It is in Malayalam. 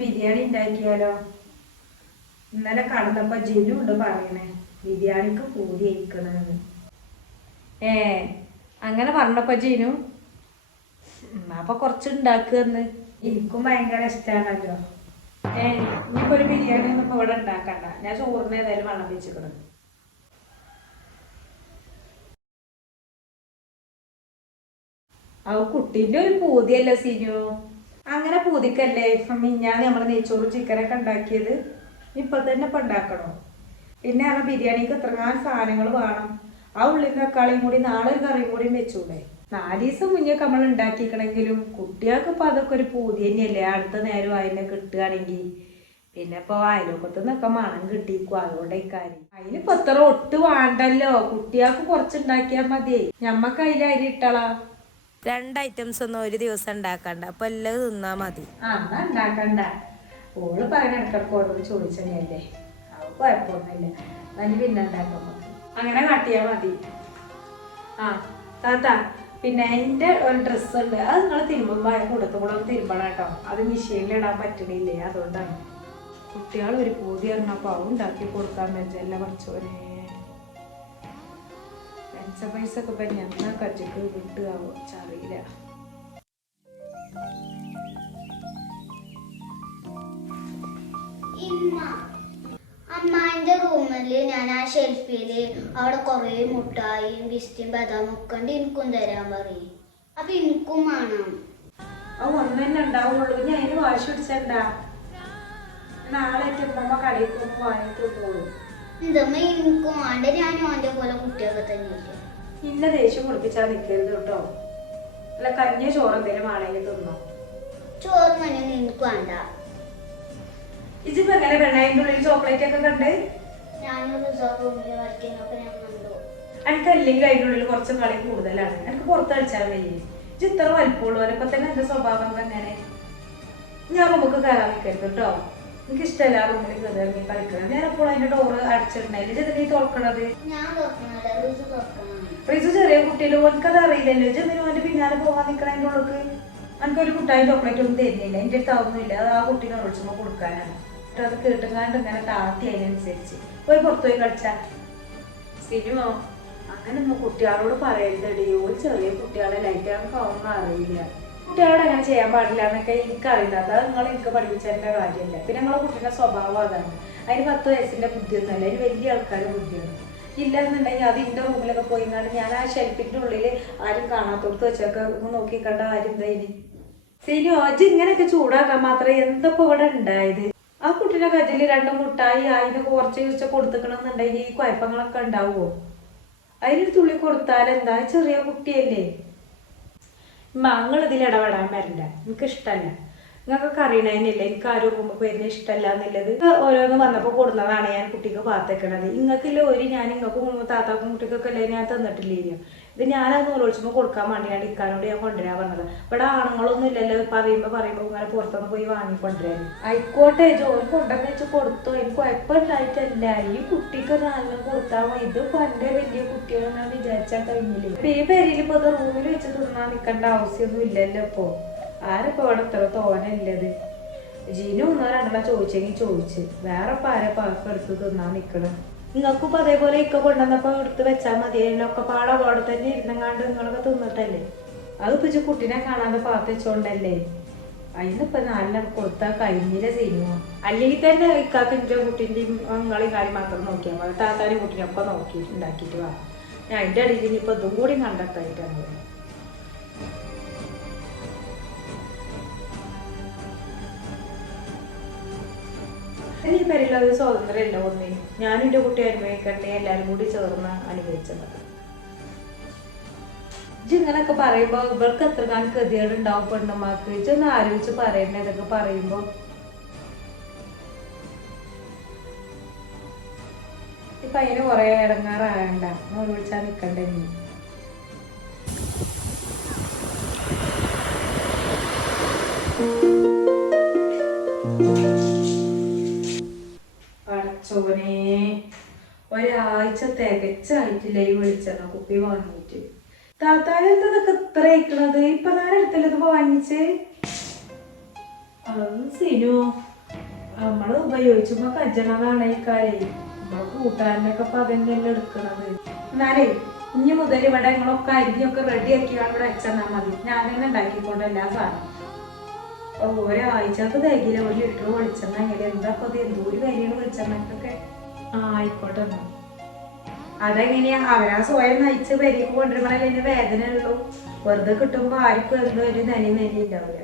ബിരിയാണി ഉണ്ടാക്കിയാലോ? ഇന്നലെ കണ്ടപ്പോ ജിനു ഉണ്ട് പറയണേ ബിരിയാണിക്ക് പൂരി അയക്കണെന്ന്. അങ്ങനെ പറഞ്ഞപ്പോ ജിനു അപ്പൊ കുറച്ച് ഉണ്ടാക്കുമെന്ന്. എനിക്കും ഭയങ്കര ഇഷ്ടമാണല്ലോ. ഇനിയിപ്പോ ഒരു ബിരിയാണി ഒന്നും ഇപ്പൊ ഇവിടെ ഉണ്ടാക്കണ്ട. ഞാൻ ചോറിന് ഏതായാലും വെള്ളം വെച്ചിക്കണം. കുട്ടീന്റെ ഒരു പൂതിയല്ലേ സിനു? അങ്ങനെ പൂതിക്കല്ലേ ഇപ്പം മിഞ്ഞാന്ന് നമ്മള് നെയ്ച്ചോറും ചിക്കനൊക്കെ ഉണ്ടാക്കിയത്. ഇപ്പൊ തന്നെ ഇപ്പൊ ഉണ്ടാക്കണോ? പിന്നെ ആ ബിരിയാണിക്ക് എത്രങ്ങാനും സാധനങ്ങൾ വേണം. ആ ഉള്ളിൽ തക്കാളിയും കൂടി നാളെ ഒരു കറിയും കൂടിയും വെച്ചൂടെ? 4 ദിവസം മുന്നേ നമ്മൾ ഉണ്ടാക്കിക്കണെങ്കിലും കുട്ടികൾക്ക് ഇപ്പൊ അതൊക്കെ ഒരു പൂതി തന്നെയല്ലേ. അടുത്ത നേരം അതിനെ കിട്ടുകയാണെങ്കിൽ പിന്നെ ഇപ്പൊ അയലോക്കത്ത് നിന്നൊക്കെ മണം കിട്ടിക്കും. അതുകൊണ്ട് ഇക്കാര്യം അതിനിപ്പോ എത്ര ഒട്ട് വേണ്ടല്ലോ. കുട്ടികൾക്ക് കുറച്ചുണ്ടാക്കിയാൽ മതി. ഞമ്മക്ക് അതിൽ അരി ഇട്ടളാ. 2 ഐറ്റംസ് ഒന്നും ഒരു ദിവസം ഉണ്ടാക്കണ്ട. അപ്പൊ എല്ലാം തിന്നാ മതി. എന്നാ ഉണ്ടാക്കണ്ട. ഓള് പറയണ ഇടക്കിടക്ക് ഓരോന്ന് ചോദിച്ചല്ലേ. അവ കുഴപ്പമൊന്നുമില്ല. അതിന് പിന്നെ ഉണ്ടാക്കാൻ മതി. അങ്ങനെ കാട്ടിയാ മതി. താത്ത പിന്നെ എൻ്റെ ഒരു ഡ്രസ്സ് ഉണ്ട്. അത് നിങ്ങൾ തിരുമ്പുമ്പോൾ കൂടത്തും കൂടെ ഒന്ന് തിരുമ്പണം കേട്ടോ. അത് മെഷീനിൽ ഇടാൻ പറ്റണില്ലേ, അതുകൊണ്ടാണ്. കുട്ടികൾ ഒരു പൂതി പറഞ്ഞപ്പോൾ അവ ഉണ്ടാക്കി കൊടുക്കാൻ വെച്ചല്ല പഠിച്ചോനെ. പൈസ ഒക്കെ ഇപ്പം ഞങ്ങൾ കച്ചക്ക് കിട്ടുകയാവോ അറിയില്ല. അമ്മാന്റെ റൂമില് ഞാൻ ആ ഷെൽഫില് അവിടെ കൊറേ മുട്ടായും ബിസ്റ്റും ബദാമും ഒക്കെ ഉണ്ട്. എനിക്കും തരാൻ പറയും. അപ്പൊ എനിക്കും വേണം. അത് ഒന്ന് തന്നെ ഉണ്ടാവുള്ളൂ. ഞാൻ അതിന് വാശി പിടിച്ചണ്ടാ. നാളെ എത്തുമ്പോ കടയിൽ പോകുമ്പോ വാങ്ങിത്തോളൂ. എന്തമ്മ എനിക്കും വേണ്ട. ഞാനും അവന്റെ പോലെ കുട്ടിയൊക്കെ തന്നെയല്ലേ. ഇന്ന ദേഷ്യം കുടിപ്പിച്ചാൽ നിൽക്കരുത് കേട്ടോ. അല്ല കഞ്ഞ ചോറ് എന്തെങ്കിലും ആണെങ്കിൽ തിന്നോ. ചോറ് മണി എനിക്ക് വേണ്ട. ഇതിപ്പോ എങ്ങനെ വെണ്ണായിന്റെ ഉള്ളിൽ ചോക്ലേറ്റ് ഒക്കെ കണ്ട്? ഞാനൊരു റിസോർട്ട് റൂമിൽ വർക്ക് ചെയ്യുന്നപ്പോ ഞാൻ കണ്ടു. എനിക്ക് അല്ലെങ്കിൽ അതിൻ്റെ ഉള്ളിൽ കുറച്ച് കളി കൂടുതലാണ്. എനിക്ക് പുറത്ത് കളിച്ചാൽ വയ്യേ. ഇത് ഇത്ര വലിപ്പമുള്ളൂ. അപ്പൊ തന്നെ എന്റെ സ്വഭാവം എങ്ങനെ? ഞാൻ റൂമൊക്കെ കയറാൻ നിൽക്കരുത് കേട്ടോ. എനിക്ക് ഇഷ്ടമല്ല ആ റൂമിൽ കയറി കളിക്കണം. ഞാൻ എപ്പോഴും അതിന്റെ ഡോറ് അടച്ചിട്ടുണ്ടായില്ല. ഇത് നീ തുറക്കണത്? റിസു ചെറിയ കുട്ടിയല്ലോ. എനിക്കത് അറിയില്ലല്ലോ. ചെന്നിന് അവന്റെ പിന്നാലെ പോകാൻ നിൽക്കണം. അതിൻ്റെ ഉള്ളിൽ എനിക്കൊരു കുട്ടായി ചോക്ലേറ്റ് ഒന്നും തരുന്നില്ല. എൻ്റെ അടുത്ത് ആവുന്നില്ല. അത് ആ കുട്ടീനെ വിളിച്ചുമ്പോ കൊടുക്കാനാണ്. അത് കേട്ടുങ്ങാണ്ട് ഇങ്ങനെ താത്തി അതിനനുസരിച്ച് പോയി പുറത്തുപോയി കളിച്ചാ. സിനിമ അങ്ങനൊന്നും കുട്ടികളോട് പറയരുതടി. ഒരു ചെറിയ കുട്ടികളെ ലൈറ്റ് ആവുന്ന അറിയില്ല. കുട്ടികളോട് അങ്ങനെ ചെയ്യാൻ പാടില്ല എന്നൊക്കെ എനിക്കറിയില്ല. അത് നിങ്ങൾ എനിക്ക് പഠിപ്പിച്ചതിന്റെ കാര്യമല്ല. പിന്നെ നിങ്ങളെ കുട്ടീന്റെ സ്വഭാവം അതാണ്. അതിന് 10 വയസ്സിന്റെ ബുദ്ധിയൊന്നുമല്ല. അതിന് വലിയ ആൾക്കാരുടെ ബുദ്ധിയാണ്. ഇല്ലെന്നുണ്ടെങ്കിൽ അത് ഇന്റെ റൂമിലൊക്കെ പോയിങ്ങാണ്ട് ഞാൻ ആ ഷെൽഫിന്റെ ഉള്ളില് ആരും കാണാത്തോടത്ത് വെച്ചൊക്കെ നോക്കിക്കണ്ട ആരും എന്തായാലും. സിനു അജ് ഇങ്ങനെയൊക്കെ ചൂടാക്കാൻ മാത്രമേ എന്തൊക്കെ ഇവിടെ ഉണ്ടായത്. ആ കുട്ടീനെ കയ്യിൽ 2 മുട്ടായി അതിന് കുറച്ച് കൊടുത്തിക്കണമെന്നുണ്ടെങ്കിൽ ഈ കുഴപ്പങ്ങളൊക്കെ ഉണ്ടാവുമോ? അതിനൊരു തുള്ളി കൊടുത്താലെന്താ? ചെറിയ കുട്ടിയല്ലേ. മങ്ങൾ ഇതിൽ ഇടപെടാൻ വരില്ല. എനിക്കിഷ്ടല്ല. നിങ്ങൾക്കൊക്കെ അറിയണതിനില്ല എനിക്ക് ആരും റൂമിൽ വരുന്ന ഇഷ്ടമല്ല എന്നുള്ളത്. ഓരോന്ന് വന്നപ്പോൾ കൊടുന്നതാണ് ഞാൻ കുട്ടിക്ക് പാത്തേക്കണത്. ഇങ്ങൾക്കില്ല ഒരു ഞാൻ നിങ്ങൾക്ക് താത്താക്കും കുട്ടിക്കൊക്കെ അല്ലേ ഞാൻ തന്നിട്ടില്ലേ. ഇത് ഞാനത് നൂലൊളിച്ചുമ്പോൾ കൊടുക്കാൻ വേണ്ടിയാണ് ഇക്കാനോട് ഞാൻ കൊണ്ടുവരാൻ പറഞ്ഞത്. ഇവിടെ ആണുങ്ങളൊന്നും ഇല്ലല്ലോ. പറയുമ്പോൾ ഇങ്ങനെ പുറത്തുനിന്ന് പോയി വാങ്ങിക്കൊണ്ടുവരാൻ. ആയിക്കോട്ടെ ജോലി കൊണ്ടുവന്ന് വെച്ച് കൊടുത്തു. എനിക്ക് കുഴപ്പമുണ്ടായിട്ടല്ല. ഈ കുട്ടിക്ക് നല്ല കൊടുത്താൽ ഇത് പണ്ടേ വലിയ കുട്ടികളെന്നാണ് വിചാരിച്ചാൽ കഴിഞ്ഞില്ലേ. ഇപ്പൊ ഈ പേരിൽ ഇപ്പൊ ഇത് റൂമിൽ വെച്ച് തിന്നാൻ നിൽക്കേണ്ട ആവശ്യമൊന്നും ഇല്ലല്ലോ. ഇപ്പൊ ആരപ്പോ ഇവിടെ ഇത്ര തോന്നല്ലത്? ജീനു 1-2 ചോദിച്ചെങ്കിൽ ചോദിച്ച്. വേറെ ഇപ്പൊ ആരപ്പോ എടുത്ത് തിന്നാൻ നിക്കണം. നിങ്ങൾക്കിപ്പോ അതേപോലെ ഇക്ക കൊണ്ടുവന്നപ്പോ എടുത്ത് വെച്ചാൽ മതി. അതിനൊക്കെ പാടെ അവിടെ തന്നെ ഇരുന്നങ്ങാണ്ട് നിങ്ങളൊക്കെ തിന്നിട്ടല്ലേ. അതിപ്പോ കുട്ടീനെ കാണാതെ പാത്ത് വെച്ചോണ്ടല്ലേ. അതിനിപ്പോ 4 കൊടുത്താൽ കഴിഞ്ഞില്ല സിനിമ. അല്ലെങ്കിൽ തന്നെ ഇക്കാക്ക് എന്റെ കുട്ടീന്റെയും നിങ്ങളെയും കാര്യം മാത്രം നോക്കിയാൽ മതി. താത്താനും കുട്ടീനൊക്കെ നോക്കി ഉണ്ടാക്കിയിട്ട് വാ. ഞാൻ അതിന്റെ അടിയിൽ ഇനിയിപ്പോ ഇതും കൂടി കണ്ടെത്തായിട്ടാണ്. ഇനി പേരുള്ള ഒരു സ്വാതന്ത്ര്യമല്ല ഒന്നേ. ഞാനും എൻ്റെ കുട്ടി അനുഭവിക്കണ്ടേ. എല്ലാരും കൂടി ചേർന്ന് അനുഭവിച്ചത്. ഇങ്ങനൊക്കെ പറയുമ്പോ ഇവർക്ക് എത്രകാലം ഗതികേട് ഉണ്ടാവും പെണ്ണുമാക്ക്. ഇതൊന്ന് ആലോചിച്ച് പറയണ്ടേ ഇതൊക്കെ പറയുമ്പോ. ഇപ്പൊ അതിന് കൊറേ ഇടങ്ങാറാകണ്ട. ഒന്ന് വിളിച്ചാൽ നിക്കണ്ടേ നീ. പടച്ചോനെ, ഒരാഴ്ച തികച്ചായിട്ടില്ല ഈ വെളിച്ചെണ്ണ കുപ്പി വാങ്ങിയിട്ട്. താത്താനെന്തൊക്കെ ഇത്ര അയക്കണത്? ഇപ്പൊ ഞാൻ അടുത്തല്ലേ ഇത് വാങ്ങിച്ച്? അത് സിനു നമ്മള് ഉപയോഗിച്ചുമ്പോ കജ്ജണതാണ് ഈ കാര്യം. നമ്മള് കൂട്ടാനൊക്കെ ഇപ്പൊ അതന്നെയല്ലേ എടുക്കണത്. എന്നാലേ ഇനി മുതൽ ഇവിടെ ഞങ്ങളൊക്കെ അരിഞ്ഞൊക്കെ റെഡിയാക്കി ഇവിടെ വെച്ചെന്നാ മതി. ഞാൻ തന്നെ ഉണ്ടാക്കിക്കൊണ്ട് എല്ലാ സാധനം. ഒരാഴ്ചക്ക് തേക്കില്ല 1 ലിറ്റർ വെളിച്ചെണ്ണ. എങ്ങനെ എന്താ ഇപ്പൊ എന്തോര് വിലയാണ് വെളിച്ചെണ്ണക്കൊക്കെ. ആയിക്കോട്ടെ എന്നാ. അതെങ്ങനെയാ അവരാ സ്വയം നയിച്ച് പെരേക്ക് കൊണ്ടുവരുമ്പോഴല്ലേ അതിന്റെ വേദന ഉള്ളൂ. വെറുതെ കിട്ടുമ്പോ ആർക്കും എന്തോ ഒരു നിലയും വിലയും ഉണ്ടാവില്ല.